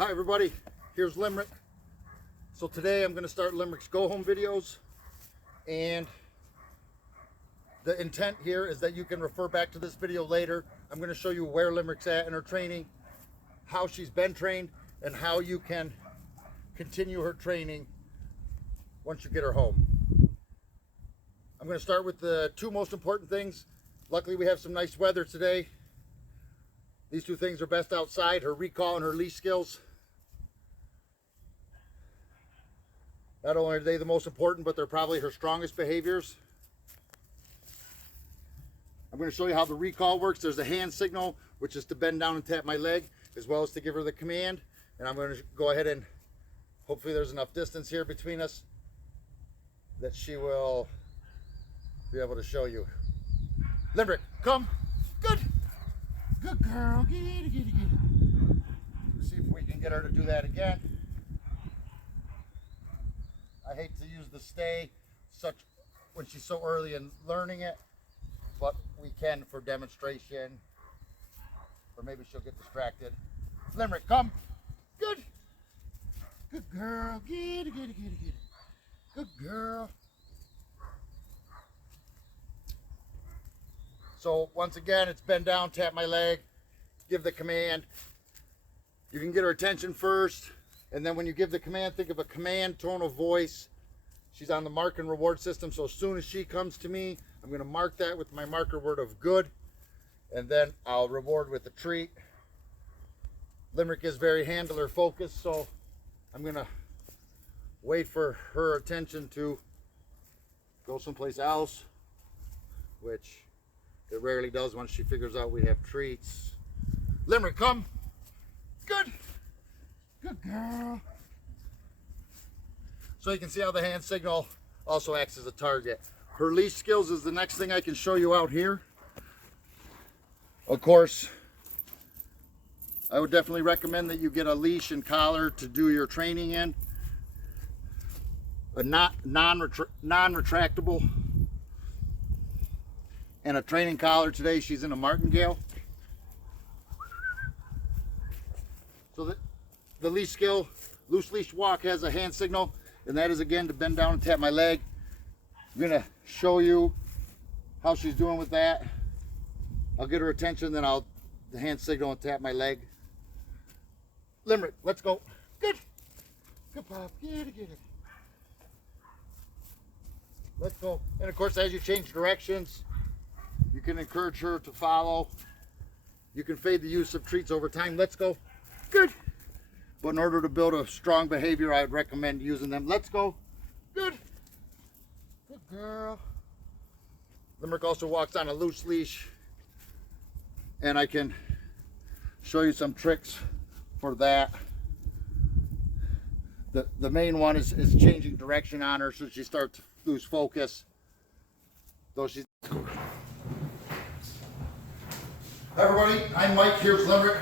Hi everybody, here's Limerick. So today I'm going to start Limerick's Go Home videos, and the intent here is that you can refer back to this video later. I'm going to show you where Limerick's at in her training, how she's been trained, and how you can continue her training once you get her home. I'm going to start with the two most important things. Luckily we have some nice weather today. These two things are best outside: her recall and her leash skills. Not only are they the most important, but they're probably her strongest behaviors. I'm going to show you how the recall works. There's a hand signal, which is to bend down and tap my leg, as well as to give her the command. And I'm going to go ahead and hopefully there's enough distance here between us that she will be able to show you. Limerick, come. Good. Good girl. Get it. Let's see if we can get her to do that again. I hate to use the stay when she's so early in learning it, but we can for demonstration, or maybe she'll get distracted. Limerick, come. Good. Good girl. Get it. Good girl. So once again, it's bend down, tap my leg, give the command. You can get her attention first, and then when you give the command, think of a command tone of voice. She's on the mark and reward system, so as soon as she comes to me, I'm going to mark that with my marker word of good, and then I'll reward with a treat. Limerick is very handler focused, so I'm going to wait for her attention to go someplace else, which it rarely does once she figures out we have treats. Limerick, come. Good. Good girl. So you can see how the hand signal also acts as a target. Her leash skills is the next thing I can show you out here. Of course, I would definitely recommend that you get a leash and collar to do your training in. A non-retractable. And a training collar. Today she's in a martingale. So the leash skill, loose leash walk, has a hand signal, and that is again to bend down and tap my leg. I'm gonna show you how she's doing with that. I'll get her attention, then the hand signal and tap my leg. Limerick, let's go. Good. Good pop. Get it. Let's go. And of course, as you change directions, you can encourage her to follow. You can fade the use of treats over time. Let's go. Good. But in order to build a strong behavior, I would recommend using them. Let's go. Good. Good girl. Limerick also walks on a loose leash, and I can show you some tricks for that. The main one is changing direction on her so she starts to lose focus. Though she's... Hi everybody, I'm Mike, here's Limerick.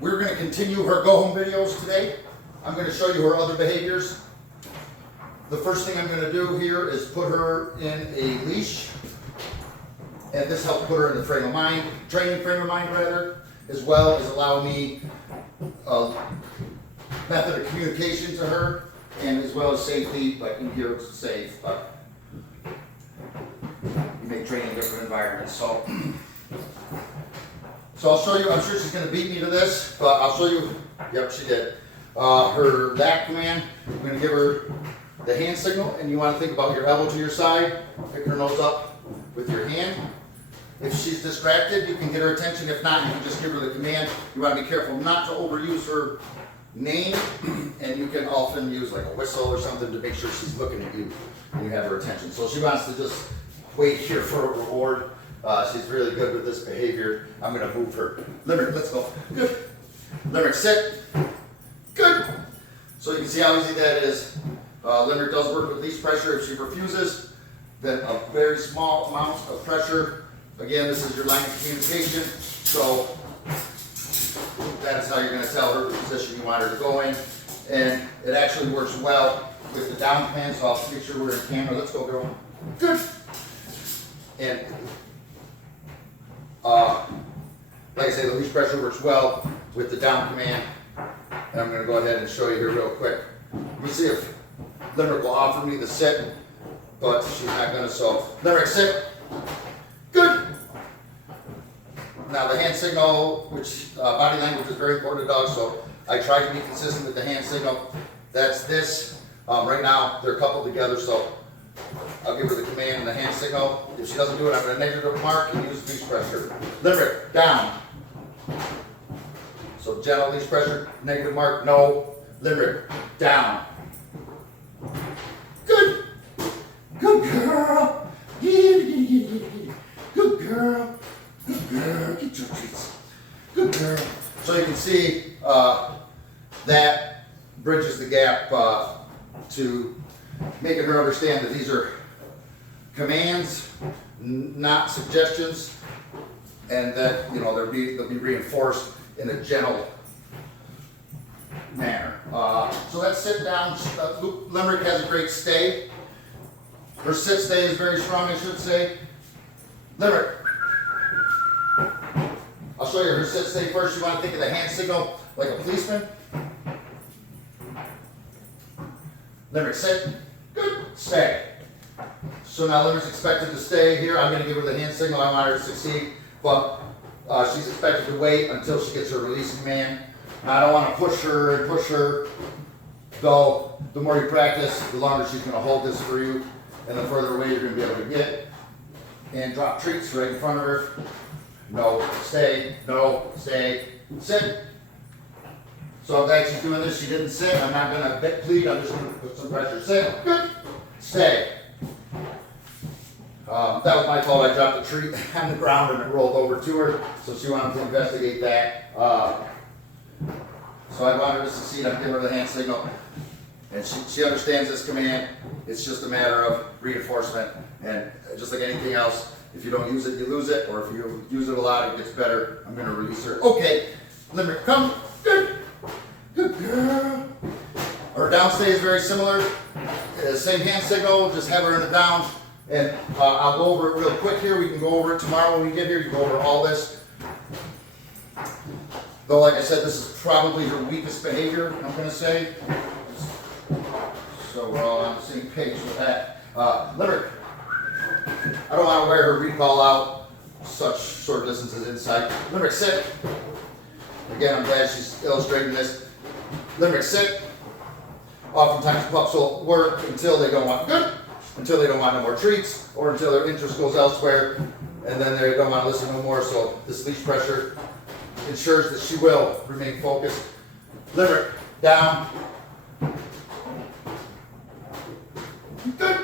We're going to continue her go home videos today. I'm going to show you her other behaviors. The first thing I'm going to do here is put her in a leash, and this helps put her in the training frame of mind rather, as well as allow me a method of communication to her, and as well as safety. But in here it's safe, but you may train in different environments. So I'll show you. I'm sure she's going to beat me to this, but I'll show you. Yep, she did. Her that command, I'm going to give her the hand signal, and you want to think about your elbow to your side, pick her nose up with your hand. If she's distracted, you can get her attention. If not, you can just give her the command. You want to be careful not to overuse her name, and you can often use like a whistle or something to make sure she's looking at you and you have her attention. So she wants to just wait here for a reward. She's really good with this behavior. I'm going to move her. Limerick, let's go. Good. Limerick, sit. Good. So you can see how easy that is. Limerick does work with leash pressure. If she refuses, then a very small amount of pressure. Again, this is your line of communication. So that is how you're going to tell her the position you want her to go in. And it actually works well with the down command. So I'll make sure we're in camera. Let's go, girl. Good. And like I say, the leash pressure works well with the down command. And I'm going to go ahead and show you here real quick. Let me see if Limerick will offer me the sit, but she's not going to. So Limerick, sit. Good. Now the hand signal, which body language is very important to dogs, so I try to be consistent with the hand signal. That's this. Right now they're coupled together, so I'll give her the command and the hand signal. If she doesn't do it, I'm going to negative mark and use leash pressure. Limerick, down. So gentle leash pressure, negative mark, no. Limerick, down. Good. Good girl. Good girl. Good girl. Get your treats. Good girl. So you can see that bridges the gap to making her understand that these are commands, not suggestions, and that they'll be reinforced in a gentle manner. So let's sit down. Limerick has a great stay. Her sit stay is very strong, I should say. Limerick. I'll show you her sit stay first. You want to think of the hand signal like a policeman. Limerick, sit. Good. Stay. So now Limerick's expected to stay here. I'm going to give her the hand signal. I want her to succeed, but she's expected to wait until she gets her release command. I don't want to push her and push her, though the more you practice, the longer she's going to hold this for you, and the further away you're going to be able to get. And drop treats right in front of her. No, stay, no, stay, sit. So I'm glad she's doing this. She didn't sit. I'm not going to plead. I'm just going to put some pressure. Sit, good, stay. That was my fault. I dropped the treat on the ground and it rolled over to her, so she wanted to investigate that. So I want her to succeed. I'm giving her the hand signal, and she understands this command. It's just a matter of reinforcement, and just like anything else, if you don't use it, you lose it, or if you use it a lot, it gets better. I'm going to release her. Okay, Limerick, come. Good. Good girl. Her down stay is very similar. Same hand signal, just have her in the down. And I'll go over it real quick here. We can go over it tomorrow when we get here. You go over all this. Though, like I said, this is probably her weakest behavior, I'm going to say. So we're all on the same page with that. Limerick, I don't want to wear her recall out such short distances inside. Limerick, sit. Again, I'm glad she's illustrating this. Limerick, sit. Oftentimes pups will work until they don't want good. Until they don't want no more treats, or until their interest goes elsewhere, and then they don't want to listen no more. So this leash pressure ensures that she will remain focused. Limerick, down. Good.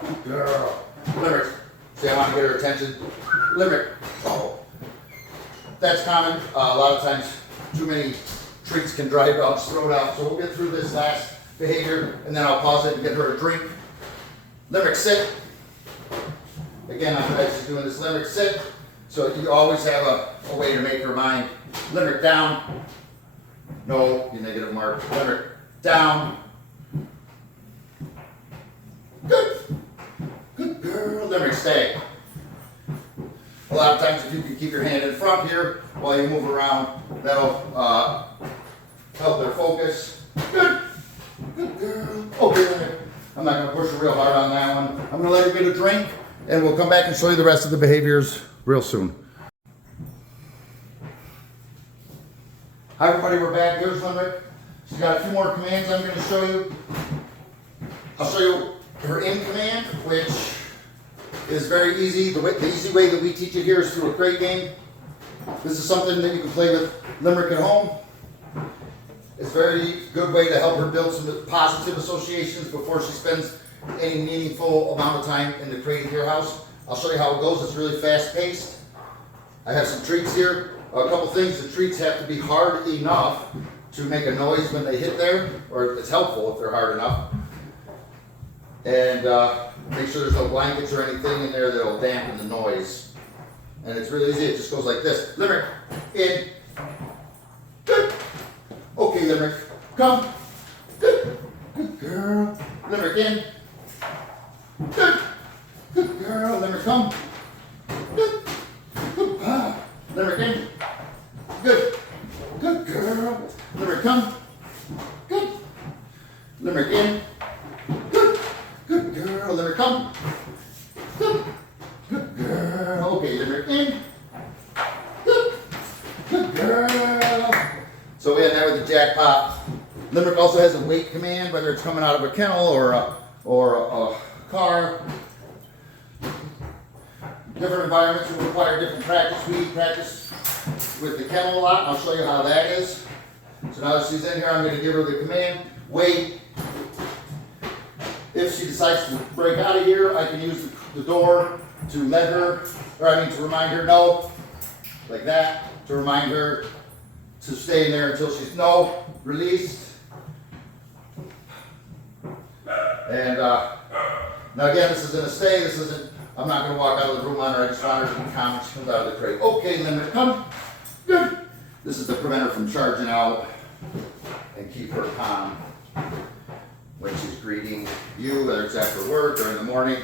Good girl. Limerick, see, I want to get her attention. Limerick, oh. That's common. A lot of times, too many treats can dry her out, throw it out. So we'll get through this last behavior, and then I'll pause it and get her a drink. Limerick, sit. Again, I'm glad she's doing this. Limerick, sit. So you always have a way to make her mind. Limerick, down. No, you negative mark. Limerick, down. Good. Good girl. Limerick, stay. A lot of times if you can keep your hand in front here while you move around, that'll help their focus. Good. Good girl. Okay, Limerick. I'm not going to push her real hard on that one. I'm going to let her get a drink, and we'll come back and show you the rest of the behaviors real soon. Hi everybody, we're back. Here's Limerick. She's got a few more commands I'm going to show you. I'll show you her in command, which is very easy. The easy way that we teach it here is through a crate game. This is something that you can play with Limerick at home. It's a very good way to help her build some positive associations before she spends any meaningful amount of time in the crate at your house. I'll show you how it goes. It's really fast paced. I have some treats here. A couple things. The treats have to be hard enough to make a noise when they hit there, or it's helpful if they're hard enough. And make sure there's no blankets or anything in there that'll dampen the noise. And it's really easy. It just goes like this. Limerick, in. Good. Okay, Limerick, come. Good. Good girl. Limerick, in. Good. Good girl. Limerick, come. Good. Good. Limerick, in. Good. Good girl. Limerick, come. Good. Limerick in. Good. Good girl. Limerick come. Good. Good girl. Okay, Limerick in. Good. Good girl. So we had that with the jackpot. Limerick also has a wait command, whether it's coming out of a kennel or a car. Different environments will require different practice. We practice with the kennel a lot. I'll show you how that is. So now that she's in here, I'm going to give her the command, wait. If she decides to break out of here, I can use the door to let her, to remind her no, like that, to remind her to stay in there until she's no, released. And now again, this is going to stay. This isn't, I'm not going to walk out of the room on her. I just want her to be calm when she comes out of the crate. Okay, Limerick, come. Good. This is to prevent her from charging out and keep her calm when she's greeting you, whether it's after work or in the morning.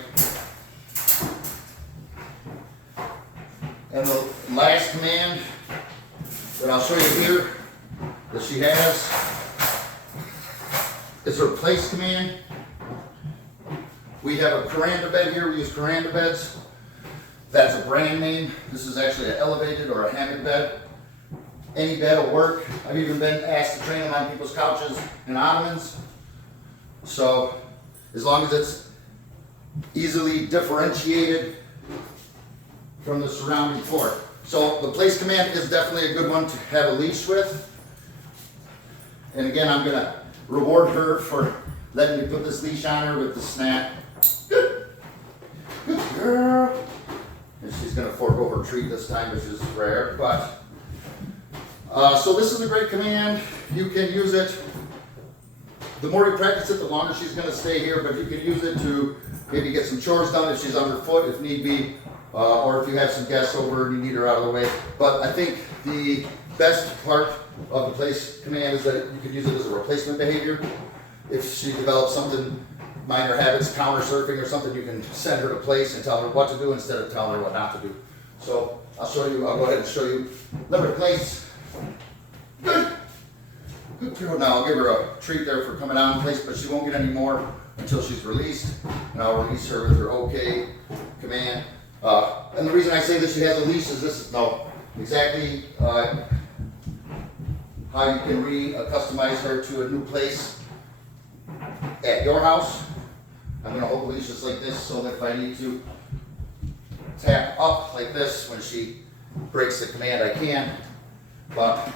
And the last command that I'll show you here that she has is her place command. We have a Kuranda bed here. We use Kuranda beds. That's a brand name. This is actually an elevated or a hammock bed. Any bed will work. I've even been asked to train them on people's couches and ottomans. So as long as it's easily differentiated from the surrounding floor. So the place command is definitely a good one to have a leash with. And again, I'm going to reward her for letting me put this leash on her with the snap. Good. Good girl. And she's going to forego her treat this time, which is rare. But so this is a great command. You can use it. The more you practice it, the longer she's going to stay here. But you can use it to maybe get some chores done if she's underfoot, if need be. Or if you have some guests over and you need her out of the way. But I think the best part of the place command is that you could use it as a replacement behavior. If she develops something, minor habits, counter surfing or something, you can send her to place and tell her what to do instead of telling her what not to do. So I'll go ahead and show you. Limerick place. Good. Good girl. Now I'll give her a treat there for coming out in place, but she won't get any more until she's released. And I'll release her with her okay command. And the reason I say that she has a leash is this is exactly how you can customize her to a new place at your house. I'm going to hold the leash just like this so that if I need to tap up like this when she breaks the command, I can. But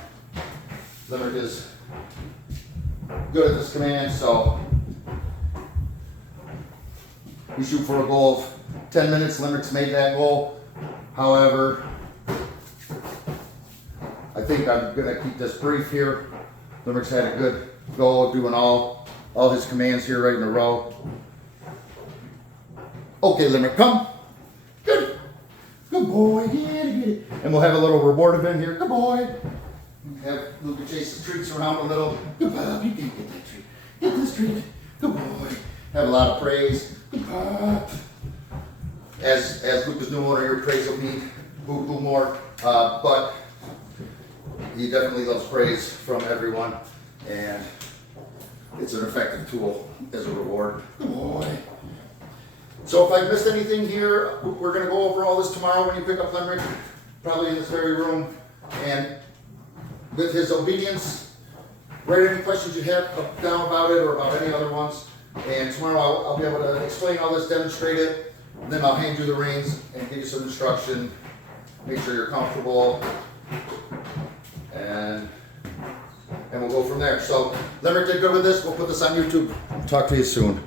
Limerick is good at this command, so we shoot for a goal of 10 minutes. Limerick's made that goal. However, I think I'm going to keep this brief here. Limerick's had a good go of doing all his commands here right in a row. Okay, Limerick, come. Good. Good boy. Get it. And we'll have a little reward event here. Good boy. Have Luca chase the treats around a little. Good pup. You can get that treat. Get this treat. Good boy. Have a lot of praise. Good pup. As Luca's new owner, your praise will be boo more. But he definitely loves praise from everyone. And it's an effective tool as a reward. Good boy. So if I missed anything here, we're going to go over all this tomorrow when you pick up Limerick, probably in this very room. And with his obedience, write any questions you have down about it or about any other ones. And tomorrow I'll be able to explain all this, demonstrate it, and then I'll hand you the reins and give you some instruction, make sure you're comfortable, and we'll go from there. So Limerick did good with this. We'll put this on YouTube. Talk to you soon.